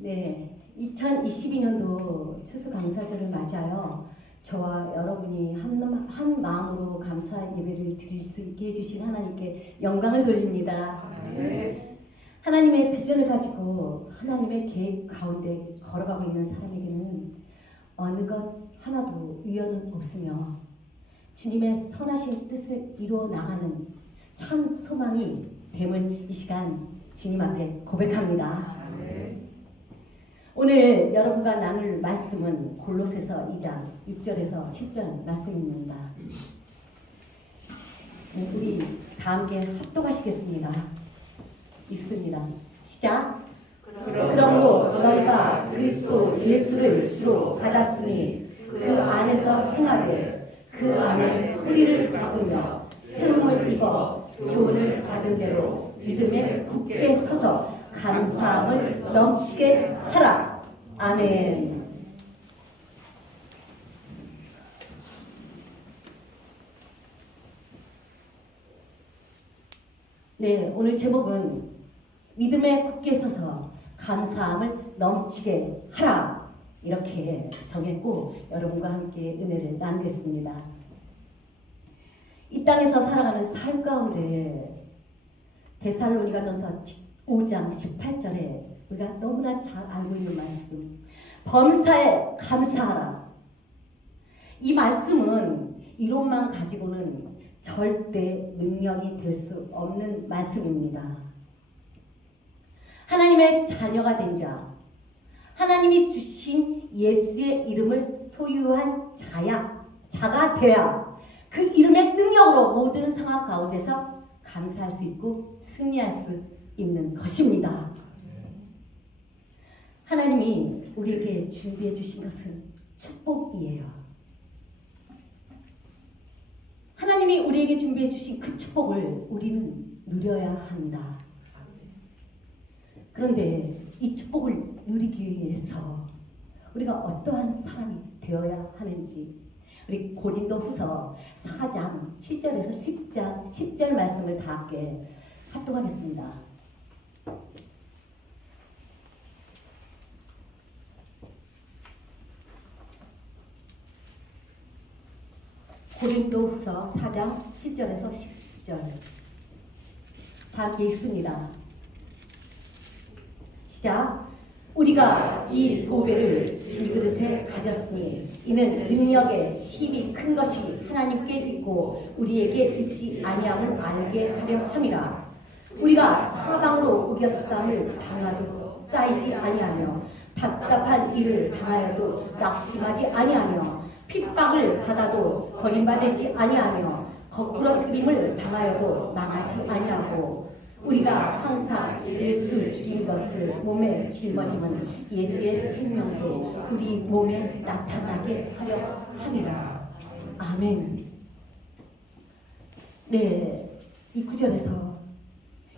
네, 2022년도 추수감사절을 맞아요. 저와 여러분이 한 마음으로 감사 예배를 드릴 수 있게 해주신 하나님께 영광을 돌립니다. 네. 하나님의 비전을 가지고 하나님의 계획 가운데 걸어가고 있는 사람에게는 어느 것 하나도 위헌은 없으며 주님의 선하신 뜻을 이루어 나가는 참 소망이 됨을 이 시간 주님 앞에 고백합니다. 네. 오늘 여러분과 나눌 말씀은 골로새서 2장 6절에서 10절 말씀입니다. 우리 다 함께 합독하시겠습니다. 읽습니다. 시작. 그러므로 너희가 그리스도 예수를 주로 받았으니 그 안에서 행하되 그 안에 뿌리를 박으며 세움을 입어 교훈을 받은 대로 믿음에 굳게 서서 감사함을 넘치게 하라. 아멘. 네, 오늘 제목은 믿음에 굳게 서서 감사함을 넘치게 하라. 이렇게 정했고 여러분과 함께 은혜를 나누겠습니다. 이 땅에서 살아가는 삶 가운데 데살로니가전서 5장 18절에 우리가 너무나 잘 알고 있는 말씀, 범사에 감사하라. 이 말씀은 이론만 가지고는 절대 능력이 될 수 없는 말씀입니다. 하나님의 자녀가 된 자, 하나님이 주신 예수의 이름을 소유한 자가 돼야 그 이름의 능력으로 모든 상황 가운데서 감사할 수 있고 승리할 수 있는 것입니다. 하나님이 우리에게 준비해 주신 것은 축복이에요. 하나님이 우리에게 준비해 주신 그 축복을 우리는 누려야 합니다. 그런데 이 축복을 누리기 위해서 우리가 어떠한 사람이 되어야 하는지 우리 고린도후서 4장 7절에서 10절 말씀을 다 함께 합독하겠습니다. 고린도후서 4장 7절에서 10절 다 함께 읽습니다. 시작. 우리가 이 보배를 질그릇에 가졌으니 이는 능력의 힘이 큰 것이 하나님께 있고 우리에게 있지 아니함을 알게 하려 함이라. 우리가 사방으로 우겨싸움을 당하도 쌓이지 아니하며 답답한 일을 당하여도 낙심하지 아니하며 핍박을 받아도 버림받지 아니하며 거꾸러뜨림을 당하여도 망하지 아니하고 우리가 항상 예수 죽인 것을 몸에 짊어지면 예수의 생명도 우리 몸에 나타나게 하려 함이라. 아멘. 네, 이 구절에서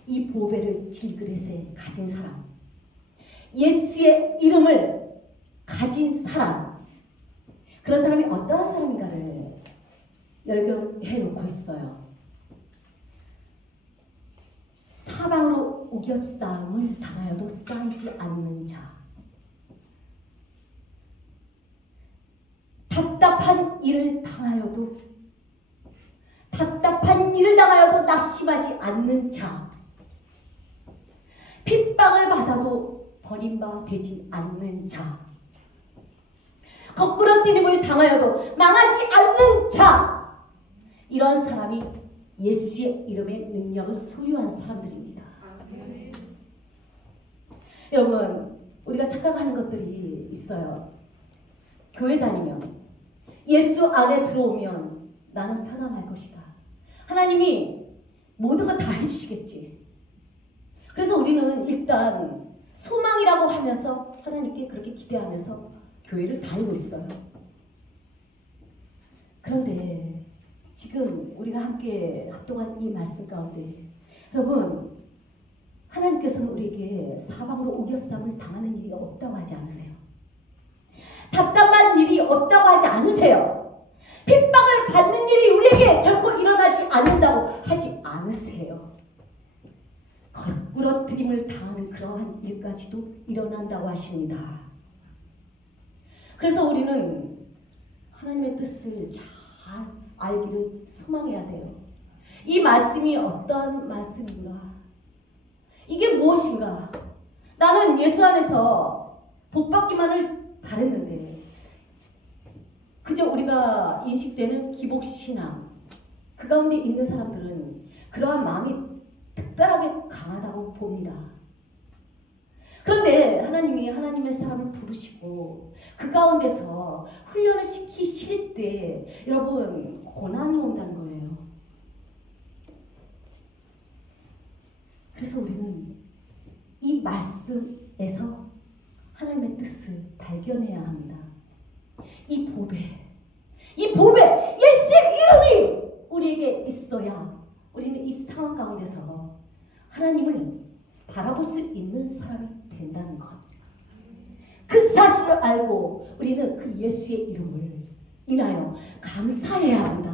이 보배를 질그릇에 가진 사람, 예수의 이름을 가진 사람, 그런 사람이 어떠한 사람인가를 열거해 놓고 있어요. 사방으로 우겨싸움을 당하여도 쌓이지 않는 자, 답답한 일을 당하여도 낙심하지 않는 자, 핍박을 받아도 버림받지 않는 자, 거꾸러뜨림을 당하여도 망하지 않는 자, 이런 사람이 예수의 이름의 능력을 소유한 사람들입니다. 여러분, 우리가 착각하는 것들이 있어요. 교회 다니면, 예수 안에 들어오면 나는 편안할 것이다. 하나님이 모든 거 다 해주시겠지. 그래서 우리는 일단 소망이라고 하면서 하나님께 그렇게 기대하면서 교회를 다니고 있어요. 그런데 지금 우리가 함께 합동한 이 말씀 가운데 여러분, 하나님께서는 우리에게 사방으로 우겨싸움을 당하는 일이 없다고 하지 않으세요? 답답한 일이 없다고 하지 않으세요? 핍박을 받는 일이 우리에게 결코 일어나지 않는다고 하지 않으세요? 거꾸로 누그러뜨림을 당하는 그러한 일까지도 일어난다고 하십니다. 그래서 우리는 하나님의 뜻을 잘 알기를 소망해야 돼요. 이 말씀이 어떠한 말씀인가? 이게 무엇인가? 나는 예수 안에서 복받기만을 바랬는데 그저 우리가 인식되는 기복신앙 그 가운데 있는 사람들은 그러한 마음이 특별하게 강하다고 봅니다. 그런데 하나님이 하나님의 사람을 부르시고 그 가운데서 훈련을 시키실 때 여러분 고난이 온다는 거예요. 그래서 우리는 이 말씀에서 하나님의 뜻을 발견해야 합니다. 이 보배 예수의 이름이 우리에게 있어야 우리는 이 상황 가운데서 하나님을 바라볼 수 있는 사람이 된다는 것. 그 사실을 알고 우리는 그 예수의 이름을 인하여 감사해야 합니다.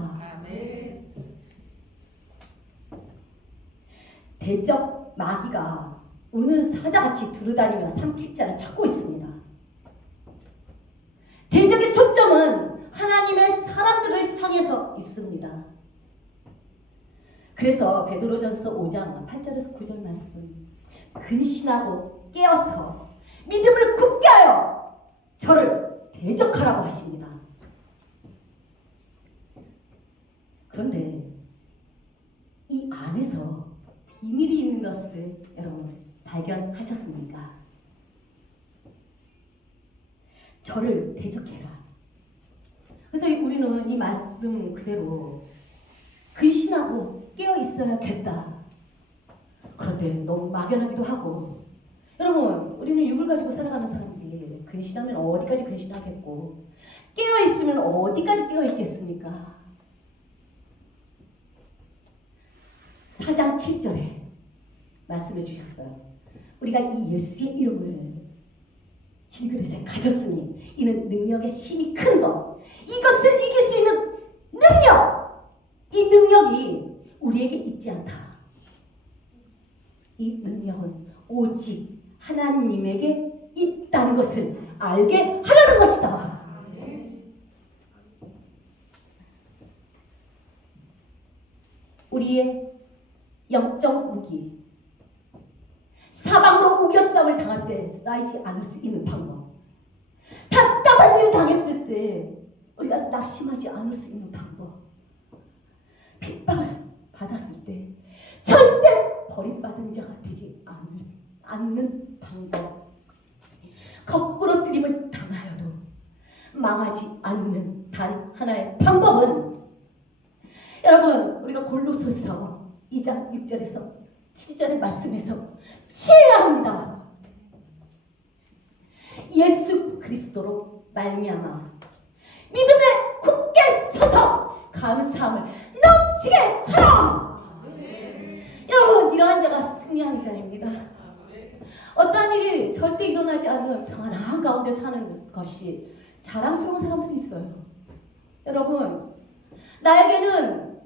대적 마귀가 우는 사자같이 두루다니며 삼킬 자를 찾고 있습니다. 대적의 초점은 하나님의 사람들을 향해서 있습니다. 그래서 베드로전서 5장 8절에서 9절 말씀 근신하고 깨어서 믿음을 굳게 하여 저를 대적하라고 하십니다. 그런데 이 안에서 비밀이 있는 것을 여러분 발견하셨습니까? 저를 대적해라. 그래서 우리는 이 말씀 그대로 근신하고 깨어 있어야겠다. 그런데 너무 막연하기도 하고 여러분 우리는 육을 가지고 살아가는 사람들이 근신하면 어디까지 근신하겠고 깨어 있으면 어디까지 깨어 있겠습니까? 4장 7절에 말씀해 주셨어요. 우리가 이 예수의 이름을 질그릇에 가졌으니 이는 능력의 힘이 큰 것. 이것을 이길 수 있는 능력. 이 능력이 우리에게 있지 않다. 이 능력은 오직 하나님에게 있다는 것을 알게 하려는 것이다. 우리의 영적 무기 사방으로 우겨싸움을 당할 때 쌓이지 않을 수 있는 방법, 답답한 일을 당했을 때 우리가 낙심하지 않을 수 있는 방법, 핍박을 받았을 때 절대 버림받은 자가 되지 않는 방법, 거꾸로 뜨림을 당하여도 망하지 않는 단 하나의 방법은 여러분 우리가 골로새서 2장 6절에서 7절의 말씀에서 취해야 합니다. 예수 그리스도로 말미암아 믿음에 굳게 서서 감사함을 넘치게 하라. 여러분 이러한 자가 승리하는 자입니다. 어떠한 일이 절대 일어나지 않는 평안한 가운데 사는 것이 자랑스러운 사람들이 있어요. 여러분 나에게는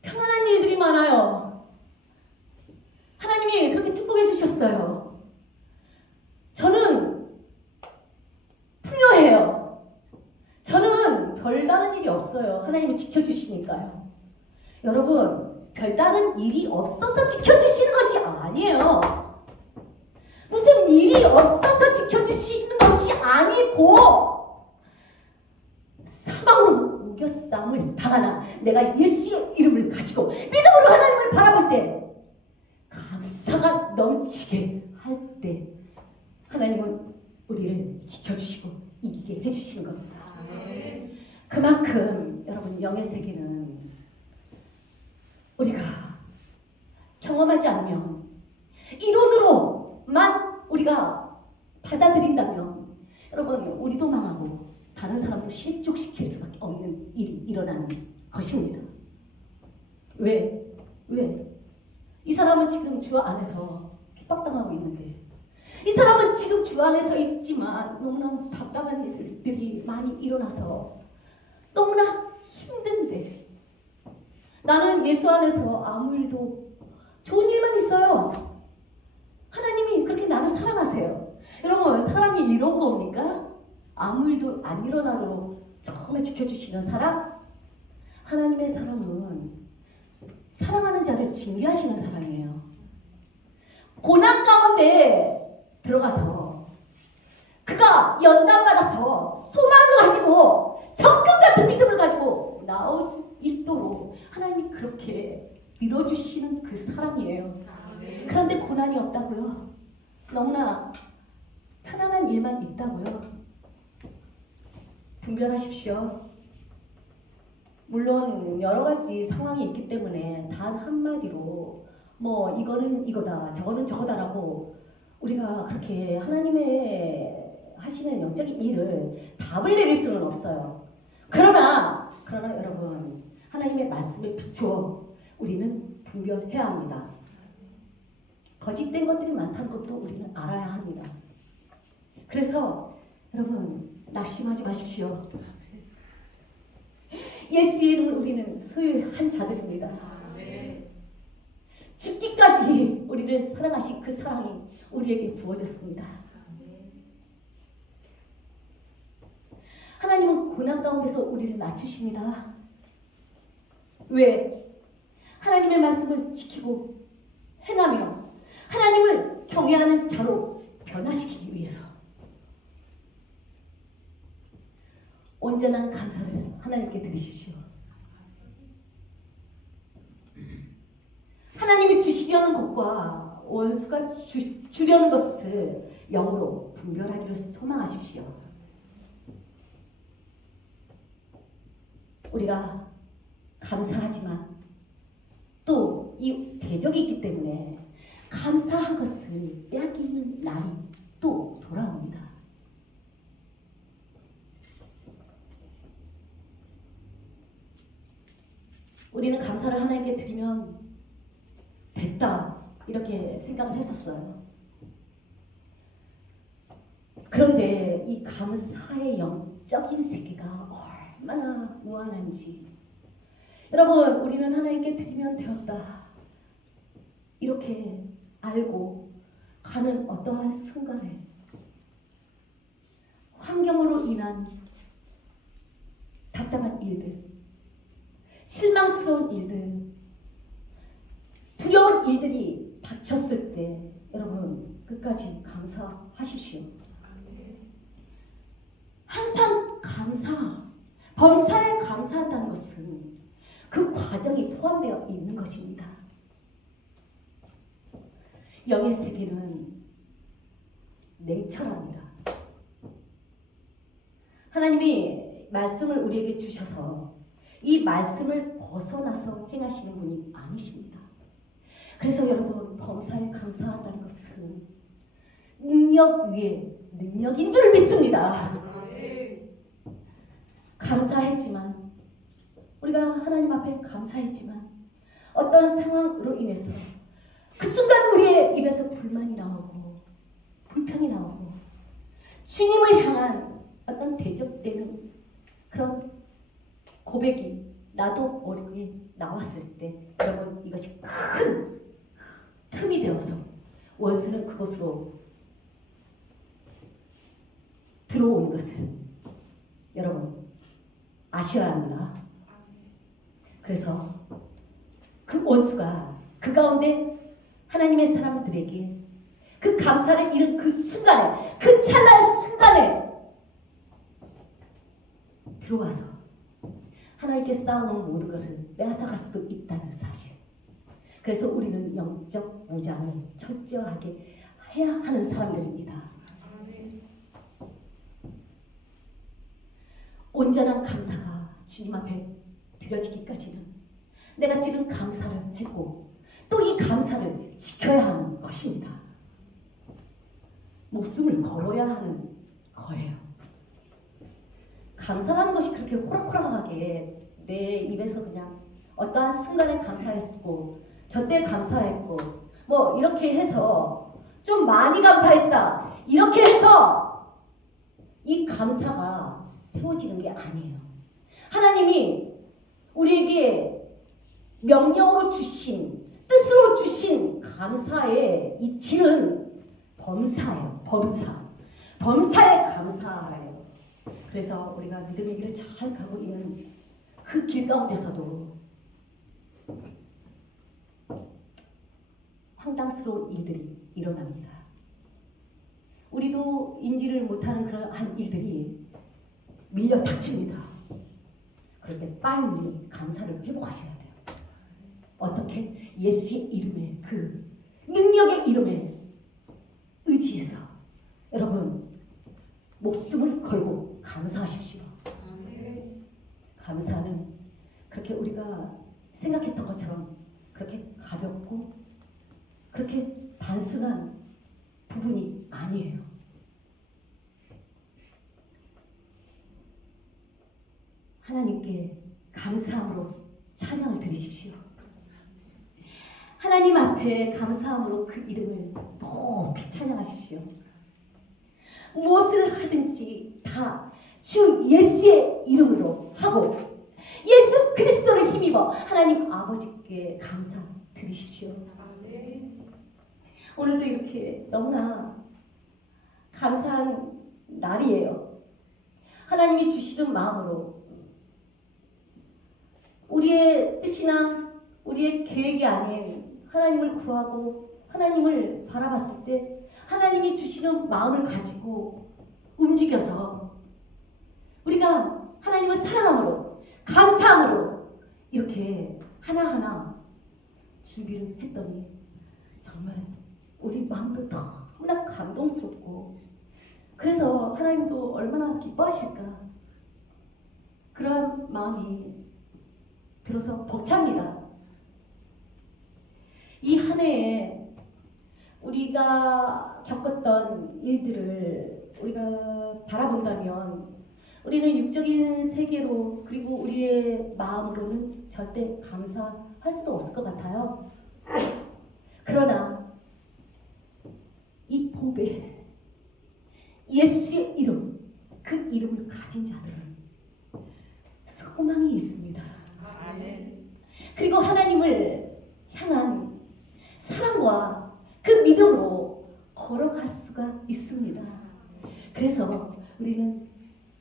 평안한 일들이 많아요. 하나님이 그렇게 축복해 주셨어요. 저는 풍요해요. 저는 별다른 일이 없어요. 하나님이 지켜주시니까요. 여러분 별다른 일이 없어서 지켜주시는 것이 아니에요. 무슨 일이 없어서 지켜주시는 것이 아니고 사방으로 우겨싸움을 당하나 내가 예수의 이름을 가지고 믿음으로 하나님을 바라볼 때 감사가 넘치게 할 때 하나님은 우리를 지켜주시고 이기게 해주시는 겁니다. 그만큼 여러분 영의 세계는 우리가 경험하지 않으면 이론으로만 우리가 받아들인다면 여러분 우리도 망하고 다른 사람도 실족시킬 수밖에 없는 일이 일어나는 것입니다. 왜? 이 사람은 지금 주 안에서 핍박당하고 있는데 이 사람은 지금 주 안에서 있지만 너무나 답답한 일들이 많이 일어나서 너무나 힘든데 나는 예수 안에서 아무 일도 좋은 일만 있어요. 하나님이 그렇게 나를 사랑하세요. 여러분, 사랑이 이런 겁니까? 아무 일도 안 일어나도록 처음에 지켜주시는 사랑? 하나님의 사랑은 사랑하는 자를 징계하시는 사랑이에요. 고난 가운데 들어가서 그가 연단받아서 소망을 가지고 정금 같은 믿음을 가지고 나올 수 있도록 하나님이 그렇게 밀어주시는 그 사랑이에요. 그런데 고난이 없다고요? 너무나 편안한 일만 있다고요? 분별하십시오. 물론 여러 가지 상황이 있기 때문에 단 한마디로 뭐 이거는 이거다, 저거는 저거다라고 우리가 그렇게 하나님의 하시는 영적인 일을 답을 내릴 수는 없어요. 그러나 여러분, 하나님의 말씀에 비추어 우리는 분별해야 합니다. 거짓된 것들이 많다는 것도 우리는 알아야 합니다. 그래서 여러분, 낙심하지 마십시오. 예수의 이름을 우리는 소유한 자들입니다. 죽기까지 우리를 사랑하신 그 사랑이 우리에게 부어졌습니다. 하나님은 고난 가운데서 우리를 낮추십니다. 왜? 하나님의 말씀을 지키고 행하며 하나님을 경외하는 자로 변화시키기 위해서. 온전한 감사를 하나님께 드리십시오. 하나님이 주시려는 것과 원수가 주려는 것을 영으로 분별하기를 소망하십시오. 우리가 감사하지만 또 이 대적이 있기 때문에 감사한 것을 빼앗기는 날이 또 돌아옵니다. 우리는 감사를 하나님께 드리면 됐다 이렇게 생각을 했었어요. 그런데 이 감사의 영적인 세계가 얼마나 무한한지, 여러분, 우리는 하나님께 드리면 되었다 이렇게 알고 가는 어떠한 순간에 환경으로 인한 답답한 일들, 실망스러운 일들, 두려운 일들이 닥쳤을 때 여러분 끝까지 감사하십시오. 항상 범사에 감사한다는 것은 그 과정이 포함되어 있는 것입니다. 영의 세계는 냉철합니다. 하나님이 말씀을 우리에게 주셔서 이 말씀을 벗어나서 행하시는 분이 아니십니다. 그래서 여러분, 범사에 감사한다는 것은 능력 위에 능력인 줄 믿습니다. 감사했지만, 우리가 하나님 앞에 감사했지만 어떤 상황으로 인해서 그 순간 우리의 입에서 불만이 나오고 불평이 나오고 주님을 향한 어떤 대적되는 그런 고백이 나도 모르게 나왔을 때 여러분, 이것이 큰 틈이 되어서 원수는 그곳으로 들어오는 것을 여러분 아셔야 합니다. 그래서 그 원수가 그 가운데 하나님의 사람들에게 그 감사를 잃은 그 순간에, 그 찰나의 순간에 들어와서 하나님께 쌓아놓은 모든 것을 빼앗아갈 수도 있다는 사실. 그래서 우리는 영적 무장을 철저하게 해야 하는 사람들입니다. 온전한 감사가 주님 앞에 드려지기까지는 내가 지금 감사를 했고 또 이 감사를 지켜야 하는 것입니다. 목숨을 걸어야 하는 거예요. 감사라는 것이 그렇게 호락호락하게 내 입에서 그냥 어떠한 순간에 감사했고 저때 감사했고 뭐 이렇게 해서 좀 많이 감사했다 이렇게 해서 이 감사가 세워지는 게 아니에요. 하나님이 우리에게 명령으로 주신, 뜻으로 주신 감사의 이 질은 범사예요. 범사에 감사해요. 그래서 우리가 믿음의 길을 잘 가고 있는 그 길 가운데서도 황당스러운 일들이 일어납니다. 우리도 인지를 못하는 그러한 일들이 밀려 닥칩니다. 그럴 때 빨리 감사를 회복하셔야 돼요. 어떻게? 예수의 이름에, 그 능력의 이름에 의지해서 여러분 목숨을 걸고 감사하십시오. 감사는 그렇게 우리가 생각했던 것처럼 그렇게 가볍고 그렇게 단순한 부분이 아니에요. 하나님께 감사함으로 찬양을 드리십시오. 하나님 앞에 감사함으로 그 이름을 높이 찬양하십시오. 무엇을 하든지 다 주 예수의 이름으로 하고 예수 그리스도를 힘입어 하나님 아버지께 감사 드리십시오. 오늘도 이렇게 너무나 감사한 날이에요. 하나님이 주시는 마음으로 우리의 뜻이나 우리의 계획이 아닌 하나님을 구하고 하나님을 바라봤을 때 하나님이 주시는 마음을 가지고 움직여서 우리가 하나님을 사랑함으로 감사함으로 이렇게 하나하나 준비를 했더니 정말 우리 마음도 너무나 감동스럽고 그래서 하나님도 얼마나 기뻐하실까 그런 마음이 들어서 벅찹니다. 이 한 해에 우리가 겪었던 일들을 우리가 바라본다면 우리는 육적인 세계로 그리고 우리의 마음으로는 절대 감사할 수도 없을 것 같아요. 그러나 이 복에 예수의 이름, 그 이름을 가진 자들은 소망이 있습니다. 그리고 하나님을 향한 사랑과 그 믿음으로 걸어갈 수가 있습니다. 그래서 우리는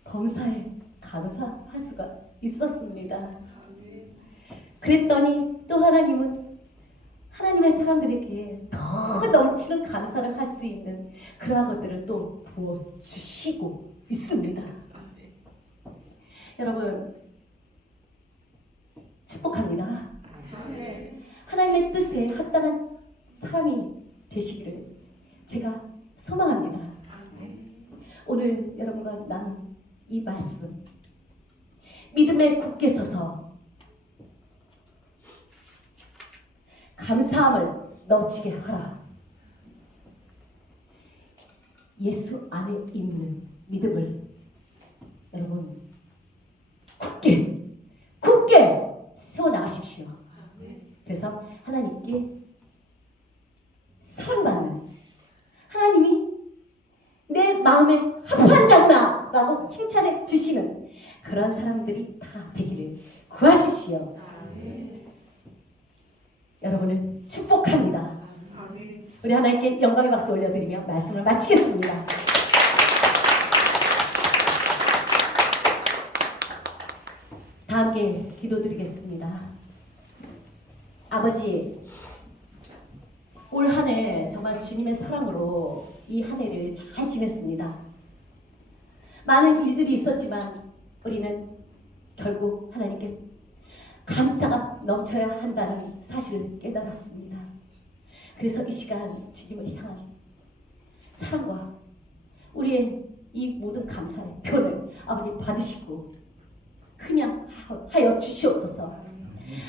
범사에 감사할 수가 있었습니다. 그랬더니 또 하나님은 하나님의 사람들에게 더 넘치는 감사를 할 수 있는 그러한 것들을 또 부어주시고 있습니다. 여러분 축복합니다. 하나님의 뜻에 합당한 사람이 되시기를 제가 소망합니다. 오늘 여러분과 나눈 이 말씀 믿음에 굳게 서서 감사함을 넘치게 하라. 예수 안에 있는 믿음을 여러분 굳게 세워나가십시오. 그래서 하나님께 사랑받는 하나님이 내 마음에 합한 자구나 라고 칭찬해 주시는 그런 사람들이 다 되기를 구하십시오. 여러분을 축복합니다. 우리 하나님께 영광의 박수 올려드리며 말씀을 마치겠습니다. 다 함께 기도드리겠습니다. 아버지, 올 한 해 정말 주님의 사랑으로 이 한 해를 잘 지냈습니다. 많은 일들이 있었지만 우리는 결국 하나님께 감사가 넘쳐야 한다는 사실을 깨달았습니다. 그래서 이 시간 주님을 향한 사랑과 우리의 이 모든 감사의 표를 아버지 받으시고 흠양하여 주시옵소서.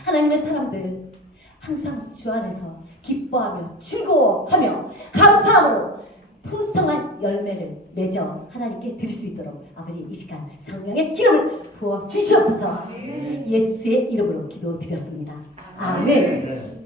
하나님의 사람들 항상 주 안에서 기뻐하며 즐거워하며 감사함으로 풍성한 열매를 맺어 하나님께 드릴 수 있도록 아버지 이 시간 성령의 기름을 부어 주시옵소서. 예수의 이름으로 기도드렸습니다. 아멘.